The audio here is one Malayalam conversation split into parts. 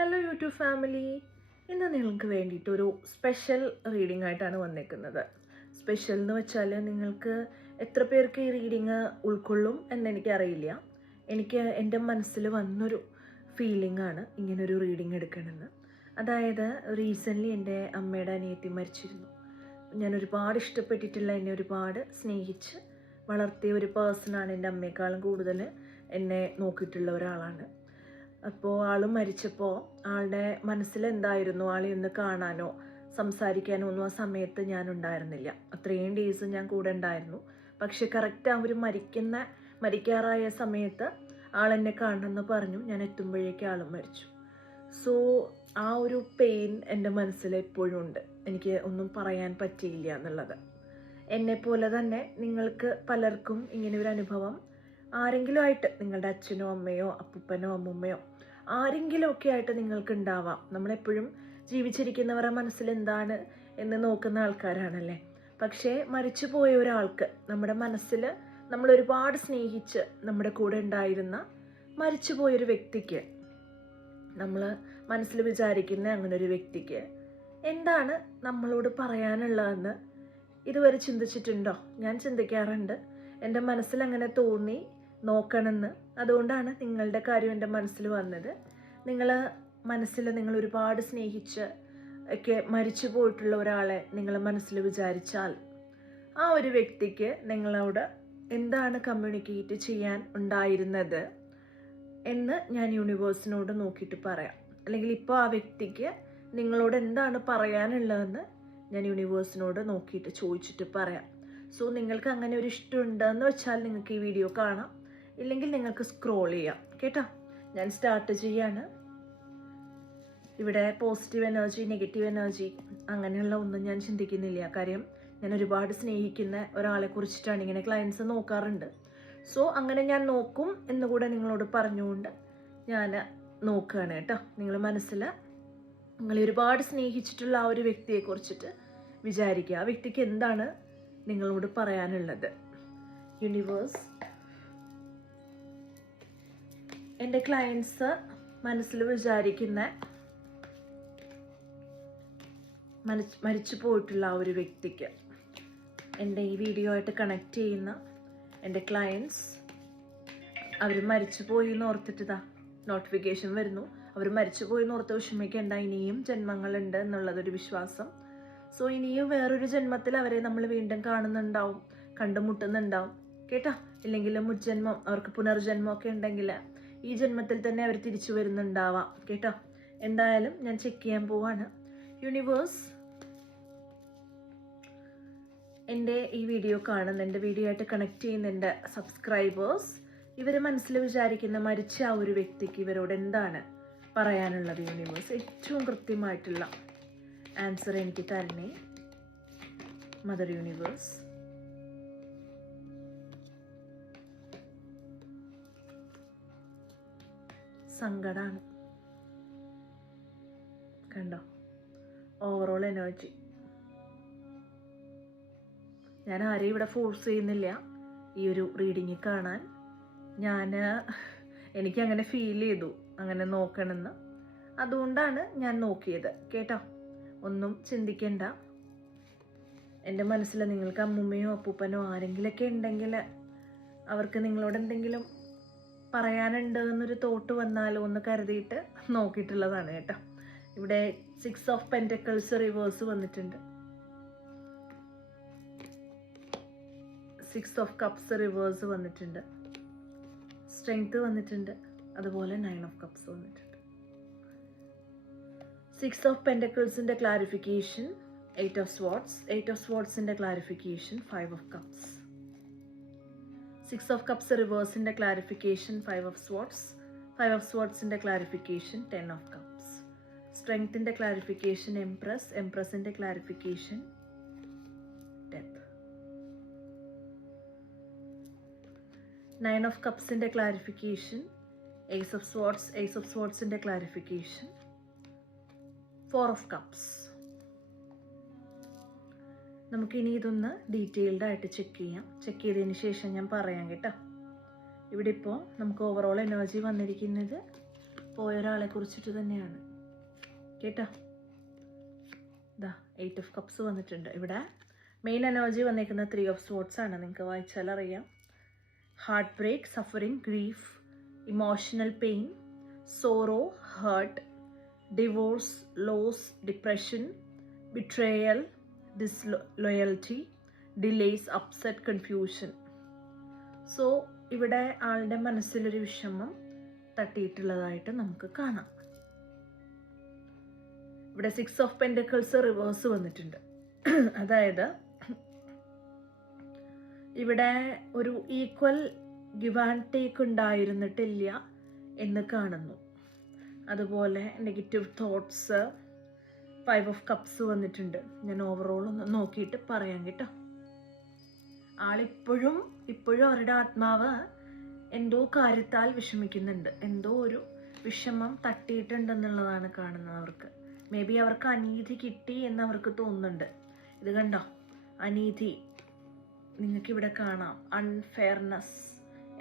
ഹലോ യൂട്യൂബ് ഫാമിലി, ഇന്ന് നിങ്ങൾക്ക് വേണ്ടിയിട്ടൊരു സ്പെഷ്യൽ റീഡിംഗ് ആയിട്ടാണ് വന്നേക്കുന്നത്. സ്പെഷ്യൽ എന്ന് വെച്ചാൽ നിങ്ങൾക്ക് എത്ര പേർക്ക് ഈ റീഡിങ് ഉൾക്കൊള്ളും എന്നെനിക്കറിയില്ല. എനിക്ക് എൻ്റെ മനസ്സിൽ വന്നൊരു ഫീലിംഗ് ആണ് ഇങ്ങനൊരു റീഡിങ് എടുക്കണമെന്ന്. അതായത് റീസെൻ്റ്ലി എൻ്റെ അമ്മയുടെ അനിയത്തി മരിച്ചിരുന്നു. ഞാൻ ഒരുപാട് ഇഷ്ടപ്പെട്ടിട്ടുള്ള, എന്നെ ഒരുപാട് സ്നേഹിച്ച് വളർത്തിയ ഒരു പേഴ്സണാണ്. എൻ്റെ അമ്മയെക്കാളും കൂടുതൽ എന്നെ നോക്കിയിട്ടുള്ള ഒരാളാണ്. അപ്പോൾ ആൾ മരിച്ചപ്പോൾ ആളുടെ മനസ്സിലെന്തായിരുന്നു, ആളെ ഒന്ന് കാണാനോ സംസാരിക്കാനോ ഒന്നും ആ സമയത്ത് ഞാൻ ഉണ്ടായിരുന്നില്ല. അത്രയും ഡേയ്സ് ഞാൻ കൂടെ ഉണ്ടായിരുന്നു. പക്ഷെ കറക്റ്റ് അവർ മരിക്കാറായ സമയത്ത് ആളെന്നെ കാണണമെന്ന് പറഞ്ഞു. ഞാൻ എത്തുമ്പോഴേക്കും ആളും മരിച്ചു. സോ ആ ഒരു പെയിൻ എൻ്റെ മനസ്സിൽ എപ്പോഴും ഉണ്ട്. എനിക്ക് ഒന്നും പറയാൻ പറ്റിയില്ല എന്നുള്ളത്. എന്നെപ്പോലെ തന്നെ നിങ്ങൾക്ക് പലർക്കും ഇങ്ങനെ ഒരു അനുഭവം ആരെങ്കിലും ആയിട്ട്, നിങ്ങളുടെ അച്ഛനോ അമ്മയോ അപ്പൂപ്പനോ അമ്മൂമ്മയോ ആരെങ്കിലും ഒക്കെ ആയിട്ട് നിങ്ങൾക്ക് ഉണ്ടാവാം. നമ്മളെപ്പോഴും ജീവിച്ചിരിക്കുന്നവരുടെ മനസ്സിൽ എന്താണ് എന്ന് നോക്കുന്ന ആൾക്കാരാണല്ലേ. പക്ഷേ മരിച്ചു പോയ ഒരാൾക്ക് നമ്മുടെ മനസ്സിൽ നമ്മൾ ഒരുപാട് സ്നേഹിച്ച് നമ്മുടെ കൂടെ ഉണ്ടായിരുന്ന മരിച്ചു പോയൊരു വ്യക്തിക്ക്, നമ്മൾ മനസ്സിൽ വിചാരിക്കുന്ന അങ്ങനെ ഒരു വ്യക്തിക്ക് എന്താണ് നമ്മളോട് പറയാനുള്ളതെന്ന് ഇതുവരെ ചിന്തിച്ചിട്ടുണ്ടോ? ഞാൻ ചിന്തിക്കാറുണ്ട്. എൻ്റെ മനസ്സിൽ അങ്ങനെ തോന്നി നോക്കണമെന്ന്. അതുകൊണ്ടാണ് നിങ്ങളുടെ കാര്യം എൻ്റെ മനസ്സിൽ വന്നത്. നിങ്ങൾ ഒരുപാട് സ്നേഹിച്ച് ഒക്കെ മരിച്ചു പോയിട്ടുള്ള ഒരാളെ നിങ്ങൾ മനസ്സിൽ വിചാരിച്ചാൽ ആ ഒരു വ്യക്തിക്ക് നിങ്ങളോട് എന്താണ് കമ്മ്യൂണിക്കേറ്റ് ചെയ്യാൻ ഉണ്ടായിരുന്നത് എന്ന് ഞാൻ യൂണിവേഴ്സിനോട് നോക്കിയിട്ട് പറയാം. അല്ലെങ്കിൽ ഇപ്പോൾ ആ വ്യക്തിക്ക് നിങ്ങളോട് എന്താണ് പറയാനുള്ളതെന്ന് ഞാൻ യൂണിവേഴ്സിനോട് നോക്കിയിട്ട് ചോദിച്ചിട്ട് പറയാം. സോ നിങ്ങൾക്ക് അങ്ങനെ ഒരു ഇഷ്ടമുണ്ടെന്ന് വെച്ചാൽ നിങ്ങൾക്ക് ഈ വീഡിയോ കാണാം, ഇല്ലെങ്കിൽ നിങ്ങൾക്ക് സ്ക്രോൾ ചെയ്യാം. കേട്ടോ, ഞാൻ സ്റ്റാർട്ട് ചെയ്യാണ്. ഇവിടെ പോസിറ്റീവ് എനർജി, നെഗറ്റീവ് എനർജി അങ്ങനെയുള്ള ഒന്നും ഞാൻ ചിന്തിക്കുന്നില്ല. കാര്യം ഞാൻ ഒരുപാട് സ്നേഹിക്കുന്ന ഒരാളെ കുറിച്ചിട്ടാണ് ഇങ്ങനെ ക്ലയൻസ് നോക്കാറുണ്ട്. സോ അങ്ങനെ ഞാൻ നോക്കും എന്നുകൂടെ നിങ്ങളോട് പറഞ്ഞുകൊണ്ട് ഞാൻ നോക്കുകയാണ് കേട്ടോ. നിങ്ങൾ മനസ്സിൽ നിങ്ങൾ ഒരുപാട് സ്നേഹിച്ചിട്ടുള്ള ആ ഒരു വ്യക്തിയെ കുറിച്ചിട്ട് വിചാരിക്കുക. ആ വ്യക്തിക്ക് എന്താണ് നിങ്ങളോട് പറയാനുള്ളത്? യൂണിവേഴ്സ്, എൻ്റെ ക്ലയൻസ് മനസ്സിൽ വിചാരിക്കുന്ന മരിച്ചു പോയിട്ടുള്ള ആ ഒരു വ്യക്തിക്ക്, എൻ്റെ ഈ വീഡിയോ ആയിട്ട് കണക്ട് ചെയ്യുന്ന എൻ്റെ ക്ലയൻസ്, അവർ മരിച്ചു പോയി എന്ന് ഓർത്തിട്ടതാ നോട്ടിഫിക്കേഷൻ വരുന്നു. അവർ മരിച്ചു പോയി എന്ന് ഓർത്ത് വിഷമിക്കേണ്ട, ഇനിയും ജന്മങ്ങളുണ്ട് എന്നുള്ളതൊരു വിശ്വാസം. സോ ഇനിയും വേറൊരു ജന്മത്തിൽ അവരെ നമ്മൾ വീണ്ടും കാണുന്നുണ്ടാവും, കണ്ടുമുട്ടുന്നുണ്ടാവും. കേട്ടോ, ഇല്ലെങ്കിൽ മുജ്ജന്മം, അവർക്ക് പുനർജന്മം ഒക്കെ ഉണ്ടെങ്കിൽ ഈ ജന്മത്തിൽ തന്നെ അവർ തിരിച്ചു വരുന്നുണ്ടാവാം. കേട്ടോ, എന്തായാലും ഞാൻ ചെക്ക് ചെയ്യാൻ പോവാണ്. യൂണിവേഴ്സ്, എൻ്റെ ഈ വീഡിയോ കാണുന്ന, എൻ്റെ വീഡിയോ ആയിട്ട് കണക്ട് ചെയ്യുന്ന എൻ്റെ സബ്സ്ക്രൈബേഴ്സ്, ഇവർ മനസ്സിൽ വിചാരിക്കുന്ന മരിച്ച ആ ഒരു വ്യക്തിക്ക് ഇവരോട് എന്താണ് പറയാനുള്ളത്? യൂണിവേഴ്സ് ഏറ്റവും കൃത്യമായിട്ടുള്ള ആൻസർ എനിക്ക് തരണേ. മദർ യൂണിവേഴ്സ്, സങ്കടാണ്. കണ്ടോ, ഓവറോൾ എനർജി. ഞാൻ ആരെയും ഇവിടെ ഫോഴ്സ് ചെയ്യുന്നില്ല ഈ ഒരു റീഡിങ് കാണാൻ. എനിക്കങ്ങനെ ഫീൽ ചെയ്തു അങ്ങനെ നോക്കണമെന്ന്. അതുകൊണ്ടാണ് ഞാൻ നോക്കിയത്. കേട്ടോ, ഒന്നും ചിന്തിക്കണ്ട. എൻ്റെ മനസ്സിൽ നിങ്ങൾക്ക് അമ്മൂമ്മയോ അപ്പൂപ്പനോ ആരെങ്കിലൊക്കെ ഉണ്ടെങ്കിൽ അവർക്ക് നിങ്ങളോട് എന്തെങ്കിലും പറയാനുണ്ട് എന്നൊരു തോട്ട് വന്നാലോ എന്ന് കരുതിയിട്ട് നോക്കിയിട്ടുള്ളതാണ് കേട്ടോ. ഇവിടെ 6 ഓഫ് പെന്റക്കിൾസ് റിവേഴ്സ് വന്നിട്ടുണ്ട്, 6 ഓഫ് കപ്സ് റിവേഴ്സ് വന്നിട്ടുണ്ട്, സ്ട്രെങ്ത് വന്നിട്ടുണ്ട്, അതുപോലെ 9 ഓഫ് കപ്സ് വന്നിട്ടുണ്ട്. 6 ഓഫ് പെന്റക്കിൾസിന്റെ ക്ലാരിഫിക്കേഷൻ 8 ഓഫ് സ്വാർഡ്സ്, 8 ഓഫ് സ്വാർഡ്സിന്റെ clarification 5 of cups, 6 of cups റിവേഴ്സിന്റെ ക്ലാരിഫിക്കേഷൻ 5 ഓഫ് സ്വാർഡ്സ്, 5 ഓഫ് സ്വാർഡ്സിന്റെ ക്ലാരിഫിക്കേഷൻ 10 ഓഫ് കപ്സ്, സ്ട്രെങ്ത്തിന്റെ ക്ലാരിഫിക്കേഷൻ എംപ്രസ്, എംപ്രസിന്റെ ക്ലാരിഫിക്കേഷൻ ഡെത്ത്, 9 ഓഫ് കപ്സിന്റെ clarification ace of swords, ace of സ്വാർഡ്സിന്റെ ക്ലാരിഫിക്കേഷൻ 4 ഓഫ് കപ്സ്. നമുക്കിനി ഇതൊന്ന് ഡീറ്റെയിൽഡ് ആയിട്ട് ചെക്ക് ചെയ്യാം. ചെക്ക് ചെയ്തതിന് ശേഷം ഞാൻ പറയാം കേട്ടോ. ഇവിടെ ഇപ്പോൾ നമുക്ക് ഓവറോൾ എനർജി വന്നിരിക്കുന്നത് പോയൊരാളെ കുറിച്ചിട്ട് തന്നെയാണ്. കേട്ടോ. ഇതാ 8 ഓഫ് കപ്സ് വന്നിട്ടുണ്ട്. ഇവിടെ മെയിൻ എനർജി വന്നേക്കുന്ന 3 ഓഫ് സ്വോർഡ്സ് ആണ്. നിങ്ങൾക്ക് വായിച്ചാൽ അറിയാം. Heart break, suffering, grief, emotional pain, sorrow, hurt, divorce, loss, depression, betrayal, disloyalty, delays, upset, confusion. So ഇവിടെ ആളുടെ മനസ്സിലൊരു വിഷമം തട്ടിയിട്ടുള്ളതായിട്ട് നമുക്ക് കാണാം. ഇവിടെ 6 ഓഫ് പെൻറ്റക്കിൾസ് റിവേഴ്സ് വന്നിട്ടുണ്ട്. അതായത് ഇവിടെ ഒരു ഈക്വൽ ഗിവ് ആൻഡ് ടേക്ക് ഉണ്ടായിരുന്നിട്ടില്ല എന്ന് കാണുന്നു. അതുപോലെ നെഗറ്റീവ് തോട്ട്സ്, 5 ഓഫ് കപ്സ് വന്നിട്ടുണ്ട്. ഞാൻ ഓവറോൾ ഒന്ന് നോക്കിയിട്ട് പറയാം കേട്ടോ. ആളിപ്പോഴും അവരുടെ ആത്മാവ് എന്തോ കാര്യത്താൽ വിഷമിക്കുന്നുണ്ട്. എന്തോ ഒരു വിഷമം തട്ടിയിട്ടുണ്ടെന്നുള്ളതാണ് കാണുന്നത്. അവർക്ക് മേ ബി അവർക്ക് അനീതി കിട്ടി എന്ന് അവർക്ക് തോന്നുന്നുണ്ട്. ഇത് കണ്ടോ, അനീതി നിങ്ങൾക്കിവിടെ കാണാം. അൺഫെയർനെസ്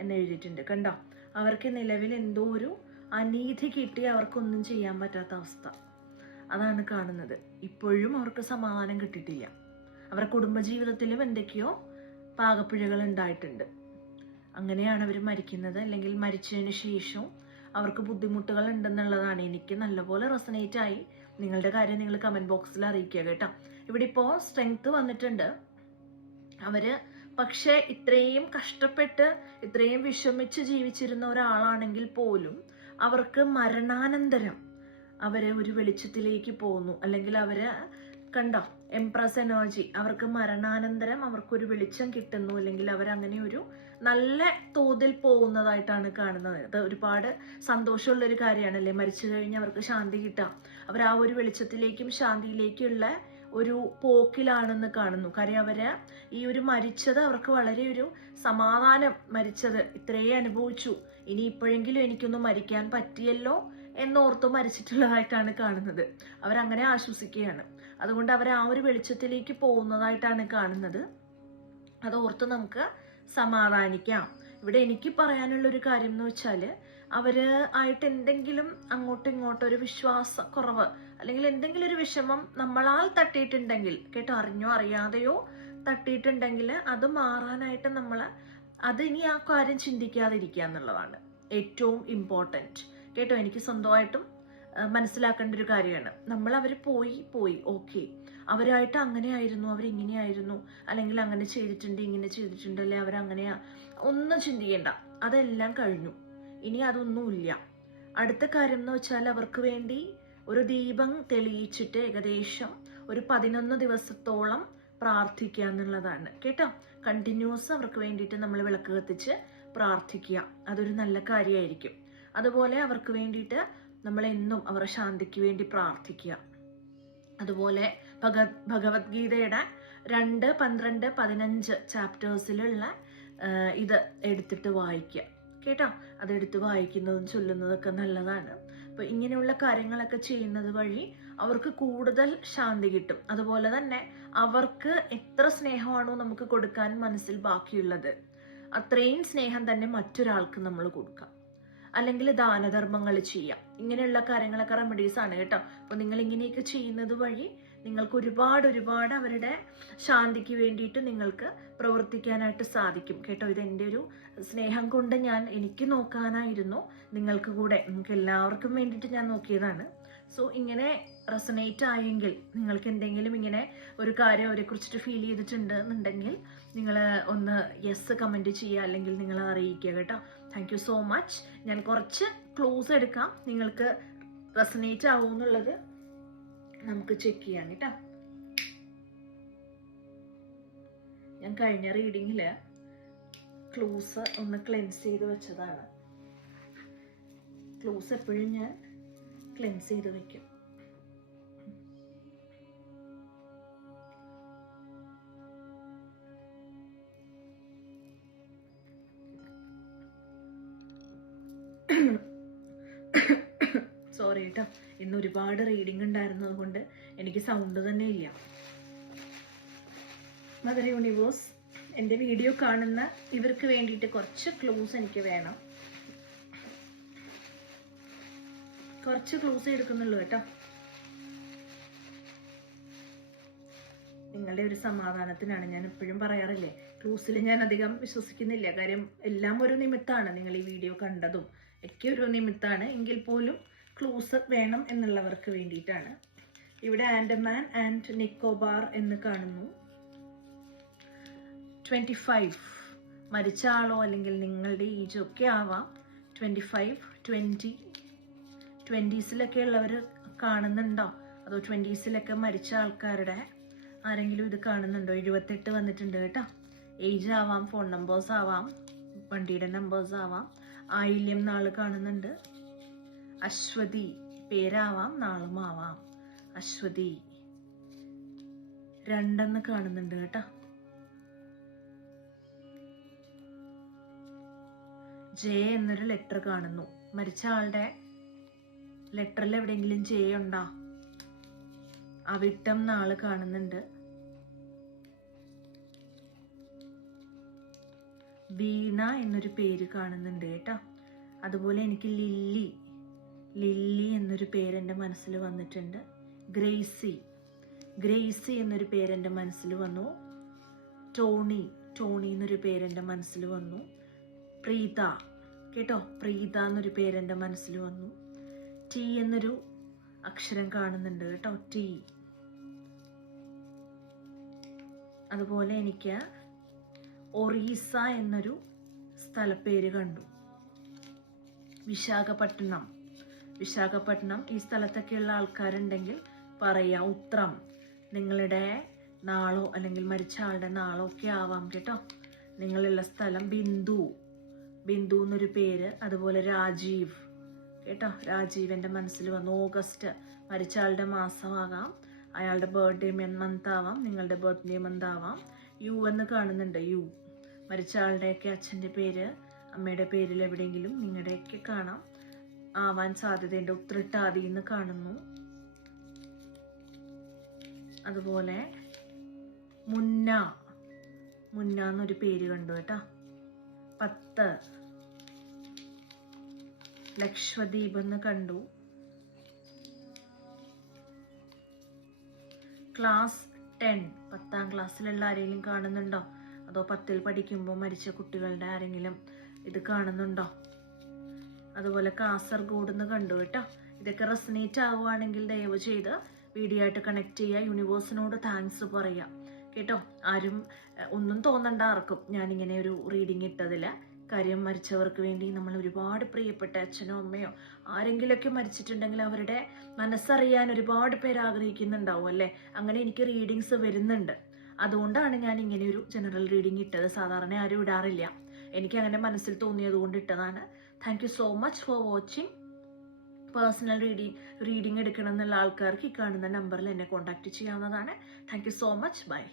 എന്ന് എഴുതിയിട്ടുണ്ട്. കണ്ടോ, അവർക്ക് നിലവിൽ എന്തോ ഒരു അനീതി കിട്ടി അവർക്കൊന്നും ചെയ്യാൻ പറ്റാത്ത അവസ്ഥ. അതാണ് കാണുന്നത്. ഇപ്പോഴും അവർക്ക് സമാധാനം കിട്ടിയിട്ടില്ല. അവരുടെ കുടുംബജീവിതത്തിലും എന്തൊക്കെയോ പാകപ്പിഴകൾ ഉണ്ടായിട്ടുണ്ട്. അങ്ങനെയാണ് അവർ മരിക്കുന്നത്. അല്ലെങ്കിൽ മരിച്ചതിന് ശേഷം അവർക്ക് ബുദ്ധിമുട്ടുകൾ ഉണ്ടെന്നുള്ളതാണ് എനിക്ക് നല്ലപോലെ റെസനേറ്റ് ആയി. നിങ്ങളുടെ കാര്യം നിങ്ങൾ കമൻറ്റ് ബോക്സിൽ അറിയിക്കുക കേട്ടോ. ഇവിടെ ഇപ്പോൾ സ്ട്രെങ്ത് വന്നിട്ടുണ്ട്. അവര് പക്ഷേ ഇത്രയും കഷ്ടപ്പെട്ട് ഇത്രയും വിഷമിച്ച് ജീവിച്ചിരുന്ന ഒരാളാണെങ്കിൽ പോലും അവർക്ക് മരണാനന്തരം അവര് ഒരു വെളിച്ചത്തിലേക്ക് പോകുന്നു. അല്ലെങ്കിൽ അവര് കണ്ടോ, എംപ്രസ് എനർജി, അവർക്ക് മരണാനന്തരം അവർക്കൊരു വെളിച്ചം കിട്ടുന്നു. അല്ലെങ്കിൽ അവരങ്ങനെ ഒരു നല്ല തോതിൽ പോകുന്നതായിട്ടാണ് കാണുന്നത്. അത് ഒരുപാട് സന്തോഷമുള്ളൊരു കാര്യമാണല്ലേ, മരിച്ചു കഴിഞ്ഞാൽ അവർക്ക് ശാന്തി കിട്ടാം. അവർ ആ ഒരു വെളിച്ചത്തിലേക്കും ശാന്തിയിലേക്കുള്ള ഒരു പോക്കിലാണെന്ന് കാണുന്നു. കാര്യം അവര് ഈ ഒരു മരിച്ചത് അവർക്ക് വളരെ ഒരു സമാധാനം, മരിച്ചത് ഇത്രയേ അനുഭവിച്ചു, ഇനി ഇപ്പോഴെങ്കിലും എനിക്കൊന്നും മരിക്കാൻ പറ്റിയല്ലോ എന്നോർത്ത് മരിച്ചിട്ടുള്ളതായിട്ടാണ് കാണുന്നത്. അവരങ്ങനെ ആശ്വസിക്കുകയാണ്. അതുകൊണ്ട് അവർ ആ ഒരു വെളിച്ചത്തിലേക്ക് പോകുന്നതായിട്ടാണ് കാണുന്നത്. അത് ഓർത്ത് നമുക്ക് സമാധാനിക്കാം. ഇവിടെ എനിക്ക് പറയാനുള്ളൊരു കാര്യം എന്ന് വെച്ചാൽ അവര് ആയിട്ട് എന്തെങ്കിലും അങ്ങോട്ടും ഇങ്ങോട്ടും ഒരു വിശ്വാസക്കുറവ് അല്ലെങ്കിൽ എന്തെങ്കിലും ഒരു വിഷമം നമ്മളാൽ തട്ടിയിട്ടുണ്ടെങ്കിൽ കേട്ടോ, അറിഞ്ഞോ അറിയാതെയോ തട്ടിയിട്ടുണ്ടെങ്കിൽ അത് മാറാനായിട്ട് നമ്മൾ അത് ഇനി ആ കാര്യം ചിന്തിക്കാതിരിക്കുക എന്നുള്ളതാണ് ഏറ്റവും ഇമ്പോർട്ടൻറ്റ് കേട്ടോ. എനിക്ക് സ്വന്തമായിട്ടും മനസ്സിലാക്കേണ്ട ഒരു കാര്യമാണ്. നമ്മൾ അവർ പോയി ഓക്കെ, അവരായിട്ട് അങ്ങനെയായിരുന്നു, അവരിങ്ങനെയായിരുന്നു, അല്ലെങ്കിൽ അങ്ങനെ ചെയ്തിട്ടുണ്ട് ഇങ്ങനെ ചെയ്തിട്ടുണ്ട്, അല്ലെ അവരങ്ങനെയാ, ഒന്നും ചിന്തിക്കേണ്ട. അതെല്ലാം കഴിഞ്ഞു. ഇനി അതൊന്നുമില്ല. അടുത്ത കാര്യം എന്ന് വെച്ചാൽ അവർക്ക് വേണ്ടി ഒരു ദീപം തെളിയിച്ചിട്ട് ഏകദേശം ഒരു 11 ദിവസത്തോളം പ്രാർത്ഥിക്കുക എന്നുള്ളതാണ് കേട്ടോ. കണ്ടിന്യൂസ് അവർക്ക് വേണ്ടിയിട്ട് നമ്മൾ വിളക്ക് കത്തിച്ച് പ്രാർത്ഥിക്കുക. അതൊരു നല്ല കാര്യമായിരിക്കും. അതുപോലെ അവർക്ക് വേണ്ടിയിട്ട് നമ്മൾ എന്നും അവരുടെ ശാന്തിക്ക് വേണ്ടി പ്രാർത്ഥിക്കുക. അതുപോലെ ഭഗവത്ഗീതയുടെ 2, 12, 15 ചാപ്റ്റേഴ്സിലുള്ള ഇത് എടുത്തിട്ട് വായിക്കുക കേട്ടോ. അതെടുത്ത് വായിക്കുന്നതും ചൊല്ലുന്നതൊക്കെ നല്ലതാണ്. അപ്പോൾ ഇങ്ങനെയുള്ള കാര്യങ്ങളൊക്കെ ചെയ്യുന്നത് വഴി അവർക്ക് കൂടുതൽ ശാന്തി കിട്ടും. അതുപോലെ തന്നെ അവർക്ക് എത്ര സ്നേഹമാണോ നമുക്ക് കൊടുക്കാൻ മനസ്സിൽ ബാക്കിയുള്ളത്, അത്രയും സ്നേഹം തന്നെ മറ്റൊരാൾക്ക് നമ്മൾ കൊടുക്കാം. അല്ലെങ്കിൽ ദാനധർമ്മങ്ങൾ ചെയ്യാം. ഇങ്ങനെയുള്ള കാര്യങ്ങളൊക്കെ റെമഡീസ് ആണ് കേട്ടോ. അപ്പോൾ നിങ്ങൾ ഇങ്ങനെയൊക്കെ ചെയ്യുന്നത് വഴി നിങ്ങൾക്ക് ഒരുപാട് അവരുടെ ശാന്തിക്ക് വേണ്ടിയിട്ട് നിങ്ങൾക്ക് പ്രവർത്തിക്കാനായിട്ട് സാധിക്കും കേട്ടോ. ഇതെൻ്റെ ഒരു സ്നേഹം കൊണ്ട് എനിക്ക് നോക്കാനായിരുന്നു, നിങ്ങൾക്ക് കൂടെ, നിങ്ങൾക്ക് എല്ലാവർക്കും വേണ്ടിയിട്ട് ഞാൻ നോക്കിയതാണ്. സോ ഇങ്ങനെ റെസനേറ്റ് ആയെങ്കിൽ, നിങ്ങൾക്ക് എന്തെങ്കിലും ഇങ്ങനെ ഒരു കാര്യം അവരെ കുറിച്ചിട്ട് ഫീൽ ചെയ്തിട്ടുണ്ട് എന്നുണ്ടെങ്കിൽ നിങ്ങൾ ഒന്ന് യെസ് കമൻറ്റ് ചെയ്യുക, അല്ലെങ്കിൽ നിങ്ങൾ അറിയിക്കുക കേട്ടോ. Thank you so much. ഞാൻ കുറച്ച് ക്ലോസ് എടുക്കാം, നിങ്ങൾക്ക് റെസനേറ്റ് ആവുമെന്നുള്ളത് നമുക്ക് ചെക്ക് ചെയ്യാം കേട്ടോ. ഞാൻ കഴിഞ്ഞ റീഡിങ്ങിൽ ക്ലൂസ് ഒന്ന് ക്ലെൻസ് ചെയ്ത് വെച്ചതാണ്. ക്ലൂസ് എപ്പോഴും ഞാൻ ക്ലെൻസ് ചെയ്ത് വെക്കും. സോറി കേട്ടോ, ഇന്ന് ഒരുപാട് റീഡിങ് ഉണ്ടായിരുന്നത് കൊണ്ട് എനിക്ക് സൗണ്ട് തന്നെ ഇല്ല. മദർ യൂണിവേഴ്സ്, എൻ്റെ വീഡിയോ കാണുന്ന ഇവർക്ക് വേണ്ടിയിട്ട് കുറച്ച് ക്ലൂസ് എനിക്ക് വേണം. കുറച്ച് ക്ലൂസ് എടുക്കുന്നുള്ളൂ കേട്ടോ. നിങ്ങളുടെ ഒരു സമാധാനത്തിനാണ്. ഞാൻ എപ്പോഴും പറയാറില്ലേ, ക്ലൂസിൽ ഞാൻ അധികം വിശ്വസിക്കുന്നില്ല. കാര്യം എല്ലാം ഒരു നിമിത്തമാണ്. നിങ്ങൾ ഈ വീഡിയോ കണ്ടതും ഒക്കെ ഒരു നിമിത്തമാണ്. എങ്കിൽ പോലും ക്ലൂസ് വേണം എന്നുള്ളവർക്ക് വേണ്ടിയിട്ടാണ്. ഇവിടെ ആൻഡമാൻ ആൻഡ് നിക്കോബാർ എന്ന് കാണുന്നു. 25 മരിച്ച ആളോ അല്ലെങ്കിൽ നിങ്ങളുടെ ഏജ് ഒക്കെ ആവാം. 25, 20, 20സിലൊക്കെ ഉള്ളവർ കാണുന്നുണ്ടോ? അതോ 20സിലൊക്കെ മരിച്ച ആൾക്കാരുടെ ആരെങ്കിലും ഇത് കാണുന്നുണ്ടോ? 78 വന്നിട്ടുണ്ട് കേട്ടോ. ഏജ് ആവാം, ഫോൺ നമ്പേഴ്സ് ആവാം, വണ്ടിയുടെ നമ്പേഴ്സ് ആവാം. ആയില്യം നാള് കാണുന്നുണ്ട്. അശ്വതി പേരാവാം, നാളും ആവാം. അശ്വതി 2 കാണുന്നുണ്ട് കേട്ടോ. ജെ എന്നൊരു ലെറ്റർ കാണുന്നു. മരിച്ച ആളുടെ ലെറ്ററിൽ എവിടെയെങ്കിലും ജെ ഉണ്ടോ? അവിട്ടം നാള് കാണുന്നുണ്ട്. വീണ എന്നൊരു പേര് കാണുന്നുണ്ട് കേട്ടോ. അതുപോലെ എനിക്ക് ലില്ലി എന്നൊരു പേര് എൻ്റെ മനസ്സിൽ വന്നിട്ടുണ്ട്. ഗ്രേസി എന്നൊരു പേര് എൻ്റെ മനസ്സിൽ വന്നു. ടോണി എന്നൊരു പേര് എൻ്റെ മനസ്സിൽ വന്നു. പ്രീത എന്നൊരു പേര് എൻ്റെ മനസ്സിൽ വന്നു. ടി എന്നൊരു അക്ഷരം കാണുന്നുണ്ട് കേട്ടോ. ടി. അതുപോലെ എനിക്ക് ഒറീസ എന്നൊരു സ്ഥലപ്പേര് കണ്ടു. വിശാഖപട്ടണം. ഈ സ്ഥലത്തൊക്കെയുള്ള ആൾക്കാരുണ്ടെങ്കിൽ പറയാം. ഉത്രം നിങ്ങളുടെ നാളോ അല്ലെങ്കിൽ മരിച്ച ആളുടെ നാളോ ഒക്കെ ആവാം കേട്ടോ. നിങ്ങളുള്ള സ്ഥലം. ബിന്ദു എന്നൊരു പേര്. അതുപോലെ രാജീവ് കേട്ടോ. രാജീവ് എൻ്റെ മനസ്സിൽ വന്നു. ഓഗസ്റ്റ് മരിച്ച ആളുടെ മാസമാകാം, അയാളുടെ ബർത്ത്ഡേ മന്ത് ആവാം, നിങ്ങളുടെ ബർത്ത്ഡേ മന്ത് ആവാം. യു എന്ന് കാണുന്നുണ്ട്. യു മരിച്ച ആളുടെയൊക്കെ അച്ഛൻ്റെ പേര്, അമ്മയുടെ പേരിൽ എവിടെയെങ്കിലും നിങ്ങളുടെയൊക്കെ കാണാം, ആവാൻ സാധ്യതയുണ്ട്. ഉത്രട്ടാതി എന്ന് കാണുന്നു. അതുപോലെ മുന്ന എന്നൊരു പേര് കണ്ടു കേട്ടോ. 10 ലക്ഷദ്വീപ് എന്ന് കണ്ടു. ക്ലാസ് 10 10ാം ക്ലാസ്സിലുള്ള ആരെങ്കിലും കാണുന്നുണ്ടോ? അതോ 10ൽ പഠിക്കുമ്പോൾ മരിച്ച കുട്ടികളുടെ ആരെങ്കിലും ഇത് കാണുന്നുണ്ടോ? അതുപോലെ കാസർഗോഡ് എന്ന് കണ്ടു കേട്ടോ. ഇതൊക്കെ റെസനേറ്റ് ആവുകയാണെങ്കിൽ ദയവ് ചെയ്ത് വീഡിയോ ആയിട്ട് കണക്ട് ചെയ്യുക. യൂണിവേഴ്സിനോട് താങ്ക്സ് പറയാം കേട്ടോ. ആരും ഒന്നും തോന്നണ്ട ആർക്കും ഞാനിങ്ങനെ ഒരു റീഡിങ് ഇട്ടതിൽ. കാര്യം മരിച്ചവർക്ക് വേണ്ടി നമ്മൾ ഒരുപാട് പ്രിയപ്പെട്ട അച്ഛനോ അമ്മയോ ആരെങ്കിലുമൊക്കെ മരിച്ചിട്ടുണ്ടെങ്കിൽ അവരുടെ മനസ്സറിയാൻ ഒരുപാട് പേര് ആഗ്രഹിക്കുന്നുണ്ടാവും അല്ലേ. അങ്ങനെ എനിക്ക് റീഡിങ്സ് വരുന്നുണ്ട്. അതുകൊണ്ടാണ് ഞാൻ ഇങ്ങനെ ഒരു ജനറൽ റീഡിങ് ഇട്ടത്. സാധാരണ ആരും ഇടാറില്ല. എനിക്ക് അങ്ങനെ മനസ്സിൽ തോന്നിയത് കൊണ്ട് ഇട്ടതാണ്. Thank you so much for watching. Personal reading എടുക്കണം എന്നുള്ള ആൾക്കാർക്ക് ഈ കാണുന്ന നമ്പറിൽ എന്നെ കോൺടാക്ട് ചെയ്യാവുന്നതാണ്. Thank you so much. By.